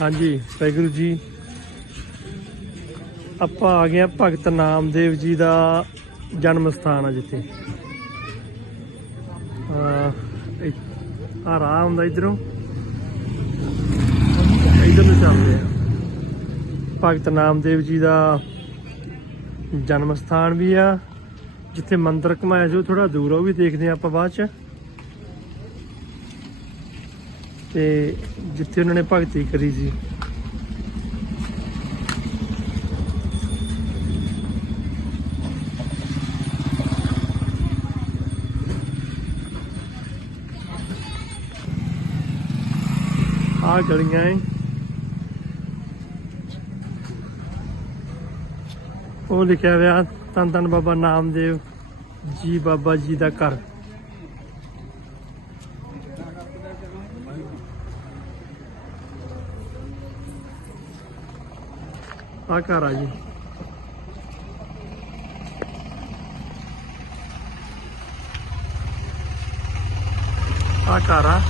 ਹਾਂਜੀ ਵਾਹਿਗੁਰੂ ਜੀ। ਆਪਾਂ ਆ ਗਏ ਆ ਭਗਤ ਨਾਮਦੇਵ ਜੀ ਦਾ ਜਨਮ ਸਥਾਨ ਆ ਜਿੱਥੇ। ਆ ਆ ਰਾਹ ਹੁੰਦਾ ਇਧਰੋਂ। ਇਧਰ ਨੂੰ ਚੱਲਦੇ ਆ। ਭਗਤ ਨਾਮਦੇਵ ਜੀ ਦਾ ਜਨਮ ਸਥਾਨ ਵੀ ਆ, ਜਿੱਥੇ ਮੰਦਿਰ ਘਮਾਇਆ ਜੋ ਥੋੜਾ ਦੂਰ ਆ, ਉਹ ਵੀ ਦੇਖਦੇ ਆ ਆਪਾਂ ਬਾਅਦ ਚ। ਤੇ ਜਿੱਥੇ ਉਹਨਾਂ ਨੇ ਭਗਤੀ ਕਰੀ ਸੀ। ਆ ਗਲੀਆਂ ਏ। ਉਹ ਲਿਖਿਆ ਹੋਇਆ, ਧੰਨ ਧੰਨ ਬਾਬਾ ਨਾਮਦੇਵ ਜੀ ਬਾਬਾ ਜੀ ਦਾ ਘਰ। ਆ ਘਰ ਆ ਜੀ। ਆ ਘਰ ਆ।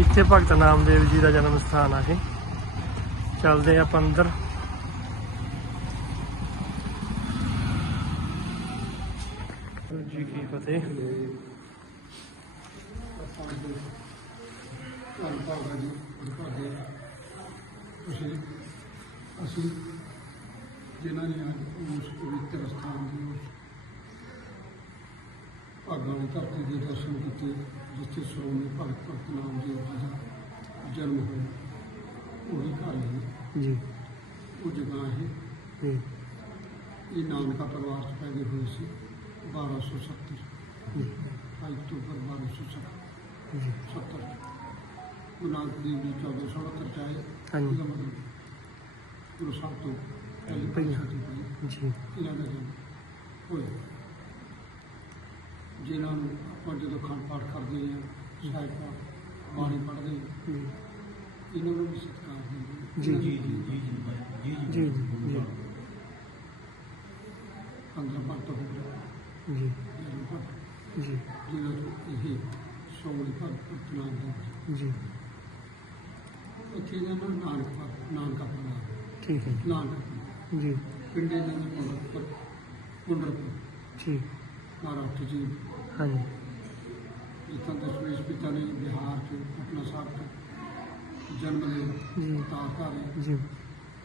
ਇੱਥੇ ਭਗਤ ਨਾਮਦੇਵ ਜੀ ਦਾ ਜਨਮ ਸਥਾਨ ਆ ਇਹ। ਚੱਲਦੇ ਆਪਾਂ ਅੰਦਰ। ਜੀ, ਕੀ ਫਤਿਹ। ਧੰਨ ਭਾਗਾ ਜੀ ਭਾਗੇ ਅਸੀਂ ਅਸੀਂ ਜਿਨ੍ਹਾਂ ਨੇ ਅੱਜ ਉਸ ਪਵਿੱਤਰ ਸਥਾਨ ਦੀ ਉਸ ਭਾਗਾਂ ਦੀ ਧਰਤੀ ਦੇ ਦਰਸ਼ਨ ਕੀਤੇ ਜਿੱਥੇ ਸ਼੍ਰੋਮਣੀ ਭਗਤ ਭਗਤ ਨਾਮ ਜੀ ਦਾ ਜਨਮ ਹੋਇਆ ਉਹੀ ਘਰ ਹੈ ਜੀ ਉਹ ਜਗ੍ਹਾ ਹੈ ਜੀ ਇਹ ਨਾਨਕਾ ਪਰਿਵਾਰ ਚ ਪੈਦੇ ਹੋਏ ਸੀ 1270 ਜੀ 2 ਅਕਤੂਬਰ 1270 ਜੀ ਸੱਤਰ ਗੁਰੂ ਨਾਨਕ ਦੇਵ ਜੀ 1468 ਚ ਆਏ ਹਾਂਜੀ। ਇਹਦਾ ਮਤਲਬ ਗੁਰੂ ਸਾਹਿਬ ਤੋਂ ਪਹਿਲੀ ਪਹਿਲਾਂ। ਛੋਟੀ ਪਈ ਜੀ ਇਹਨਾਂ ਦਾ ਜਨਮ ਹੋਇਆ ਜਿਨ੍ਹਾਂ ਨੂੰ ਆਪਾਂ ਜਦੋਂ ਖੰਡ ਪਾਠ ਕਰਦੇ ਹਾਂ ਸਾਹਿਬ ਪਾਠ ਬਾਣੀ ਪੜ੍ਹਦੇ ਹਾਂ, ਜੀ ਇਹਨਾਂ ਨੂੰ ਵੀ ਸਤਿਕਾਰ ਦਿੰਦੇ ਹਾਂ। ਜੀ, ਜੀ, ਜੀ ਜੀ ਪੰਦਰਾਂ ਭਗਤ ਹੋ ਗਏ ਜੀ ਗਿਆਰਾਂ ਭਗਤ ਜੀ ਜਿਨ੍ਹਾਂ ਤੋਂ ਇਹ ਸੋਮਣੀ ਭਗਤ ਨਾਮ ਦੇ ਜੀ ਇੱਥੇ ਇਹਨਾਂ ਨੂੰ ਨਾਨਕ ਭਗਤ ਨਾਨਕਾ ਪਰਿਵਾਰ ਠੀਕ ਹੈ ਨਾਨਕ ਜੀ। ਪਿੰਡੇ ਦੇ ਪੁੰਡਰਪੁਰ ਪੁੰਡਰਪੁਰ ਜੀ ਮਹਾਰਾਸ਼ਟਰ ਜੀ। ਹਾਂਜੀ। ਜਿੱਥਾਂ ਦਸ਼ਮੇਸ਼ ਪਿਤਾ ਨੇ ਬਿਹਾਰ ਚ ਪਟਨਾ ਸਾਹਿਬ ਤੋਂ ਜਨਮ ਲਿਆ ਜੀ। ਤਾਂ ਘਰ ਜੀ।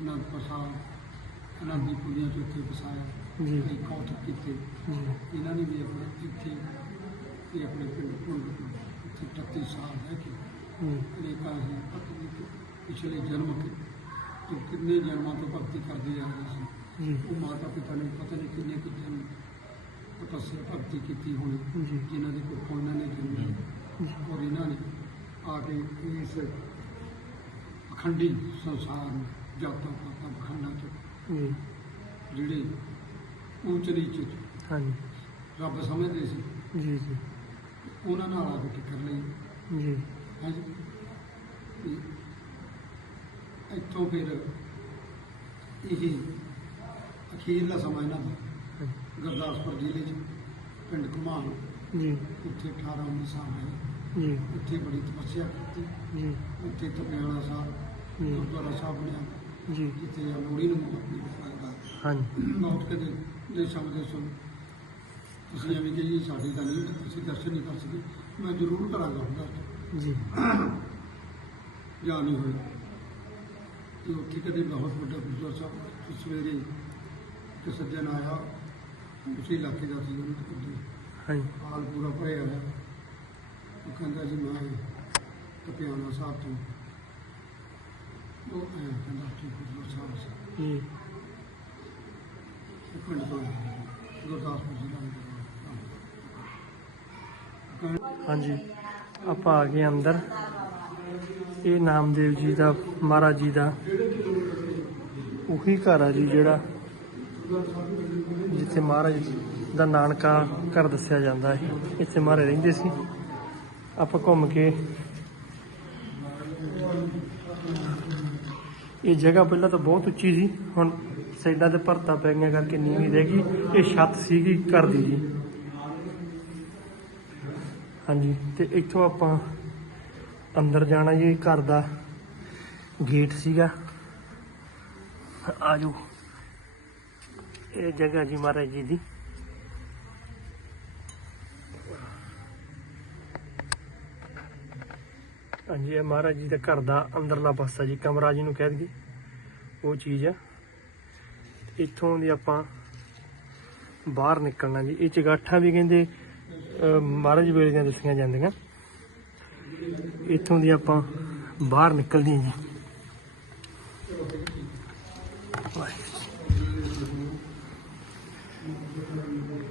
ਅਨੰਦ ਪ੍ਰਸਾਦ ਅਨੰਦੀ ਪੁਰੀਆਂ ਚ ਉੱਥੇ ਵਸਾਇਆ। ਜੀ। ਕਈ ਕੌਤਕ ਕੀਤੇ। ਜੀ। ਇਹਨਾਂ ਨੇ ਵੀ ਆਪਣੇ ਇੱਥੇ ਇਹ ਆਪਣੇ ਪਿੰਡ ਇੱਥੇ 38 ਸਾਲ ਰਹਿ ਕੇ ਜੀ। ਅਨੇਕਾਂ ਹੀ ਪਤਨੀ ਪਿਛਲੇ ਜਨਮ ਕੇ ਕਿੰਨੇ ਜਨਮਾਂ ਤੋਂ ਭਗਤੀ ਕਰਦੇ ਆ ਰਹੇ ਸੀ। ਉਹ ਮਾਤਾ ਪਿਤਾ ਨੇ ਪਤਾ ਨਹੀਂ ਕਿੰਨੇ ਕਿ ਜਨਮ ਤਪੱਸਿਆ ਭਗਤੀ ਕੀਤੀ ਹੋਣੀ ਜਿਨ੍ਹਾਂ ਦੇ ਕੋਲ ਉਹਨਾਂ ਨੇ ਜਨਮ ਔਰ ਇਹਨਾਂ ਨੇ ਆ ਕੇ ਇਸ ਅਖੰਡੀ ਸੰਸਾਰ ਨੂੰ ਜਾਤਾਂ ਪਾਤਾਂ ਬਖੰਡਾਂ ਚ ਜਿਹੜੇ ਉੱਚ ਨੀਚ ਚ ਹਾਂਜੀ। ਰੱਬ ਸਮਝਦੇ ਸੀ ਜੀ ਜੀ। ਉਹਨਾਂ ਨਾਲ ਆ ਕੇ ਟੱਕਰ ਲਈ। ਜੀ। ਹਾਂਜੀ। ਇੱਥੋਂ ਫਿਰ ਇਹ ਅਖੀਰਲਾ ਸਮਾਂ ਇਹਨਾਂ ਦਾ। ਗੁਰਦਾਸਪੁਰ ਜ਼ਿਲ੍ਹੇ 'ਚ ਪਿੰਡ ਘੁਮਾਣ। ਜੀ। ਉੱਥੇ 18 19 ਸਾਲ ਰਹੇ ਜੀ। ਉੱਥੇ ਬੜੀ ਤਪੱਸਿਆ ਕੀਤੀ। ਜੀ। ਉੱਥੇ ਤਪਿਆਲਾ ਸਾਹਿਬ ਜੀ। ਗੁਰਦੁਆਰਾ ਸਾਹਿਬ ਬਣਿਆ। ਜੀ। ਜਿੱਥੇ ਲੋੜੀ ਨੂੰ ਆਪਣੀ ਲੱਗਦਾ ਹਾਂਜੀ। ਮੌਤ ਕਦੇ ਦੇਸ਼ਾਂ ਵਿਦੇਸ਼ਾਂ ਅਸੀਂ ਐਵੇਂ ਕਹੀਏ ਸਾਡੀ ਤਾਂ ਨਹੀਂ ਅਸੀਂ ਦਰਸ਼ਨ ਨਹੀਂ ਕਰ ਸਕੇ। ਮੈਂ ਜ਼ਰੂਰ ਕਰਾਂਗਾ ਹੁੰਦਾ ਜੀ। ਜਾਂ ਨਹੀਂ ਹੋਇਆ। ਤੇ ਉੱਥੇ ਕਦੇ ਬਹੁਤ ਵੱਡਾ ਗੁਰਦੁਆਰਾ ਸਾਹਿਬ ਸਵੇਰੇ ਇੱਕ ਸੱਜਣ ਆਇਆ ਉਸੇ ਇਲਾਕੇ ਦਾ ਸੀ ਉਹਨੂੰ ਕਹਿੰਦੇ ਹਾਂਜੀ। ਹਾਲ ਪੂਰਾ ਭਰਿਆ ਹੋਇਆ। ਉਹ ਕਹਿੰਦਾ ਜੀ ਮੈਂ ਕਪਿਆਣਾ ਸਾਹਿਬ ਤੋਂ। ਉਹ ਆਇਆ ਕਹਿੰਦਾ ਠੀਕ ਗੁਰਦੁਆਰਾ ਸਾਹਿਬ ਸੀ। ਤੋਂ ਗੁਰਦਾਸਪੁਰ ਜ਼ਿਲ੍ਹਾ ਵਿੱਚ ਹਾਂਜੀ। ਆਪਾਂ ਆ ਗਏ ਅੰਦਰ। ਇਹ ਨਾਮਦੇਵ ਜੀ ਦਾ, ਮਹਾਰਾਜ ਜੀ ਦਾ ਉਹੀ ਘਰ ਆ ਜੀ ਜਿਹੜਾ ਜਿੱਥੇ ਮਹਾਰਾਜ ਦਾ ਨਾਨਕਾ ਘਰ ਦੱਸਿਆ ਜਾਂਦਾ ਹੈ ਇੱਥੇ ਮਹਾਰਾਜ ਰਹਿੰਦੇ ਸੀ। ਆਪਾਂ ਘੁੰਮ ਕੇ ਇਹ ਜਗ੍ਹਾ ਪਹਿਲਾਂ ਤਾਂ ਬਹੁਤ ਉੱਚੀ ਸੀ। ਹੁਣ ਸਾਈਡਾਂ ਤੇ ਭਰਤਾ ਪੈ ਗਈਆਂ ਕਰਕੇ ਨੀਵੀਂ ਰਹਿ ਗਈ। ਇਹ ਛੱਤ ਸੀਗੀ ਘਰ ਦੀ ਜੀ। ਹਾਂਜੀ, ਤੇ ਇੱਥੋਂ ਆਪਾਂ ਅੰਦਰ ਜਾਣਾ ਜੀ, ਘਰ ਦਾ ਗੇਟ ਸੀਗਾ। ਆਜੋ ਇਹ ਜਗ੍ਹਾ ਜੀ ਮਹਾਰਾਜ ਜੀ ਦੀ। ਹਾਂਜੀ, ਇਹ ਮਹਾਰਾਜ ਜੀ ਦਾ ਘਰ ਦਾ ਅੰਦਰਲਾ ਪਾਸਾ ਜੀ ਕਮਰਾ ਜੀ ਨੂੰ ਕਹਿ ਦਈਏ। ਉਹ ਚੀਜ਼ ਆ। ਇੱਥੋਂ ਦੀ ਆਪਾਂ ਬਾਹਰ ਨਿਕਲਣਾ ਜੀ। ਇਹ ਚਗਾਠਾਂ ਵੀ ਕਹਿੰਦੇ ਮਹਾਰਾਜ ਵੇਲੇ ਦੀਆਂ ਦੱਸੀਆਂ ਜਾਂਦੀਆਂ। ਇੱਥੋਂ ਦੀ ਆਪਾਂ ਬਾਹਰ ਨਿਕਲਦੇ ਹਾਂ ਜੀ।